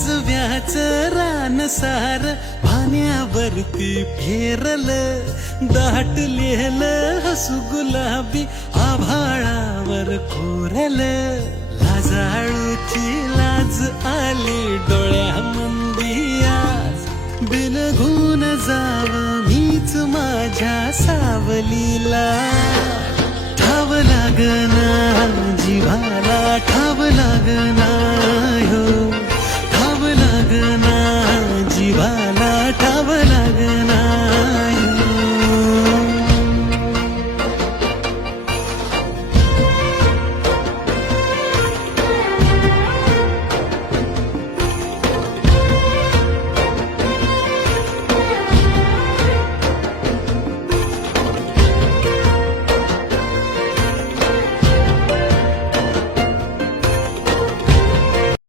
काजव्याच रान सार पाण्यावरती फेरल, दाटलेलं हसू गुलाबी आभाळावर कोरल. लाजाळूची लाज आली डोळ्यामंदी आज, बिलगून जाव मीच माझ्या सावलीला. ठाव लागना जीवाला ठाव लागना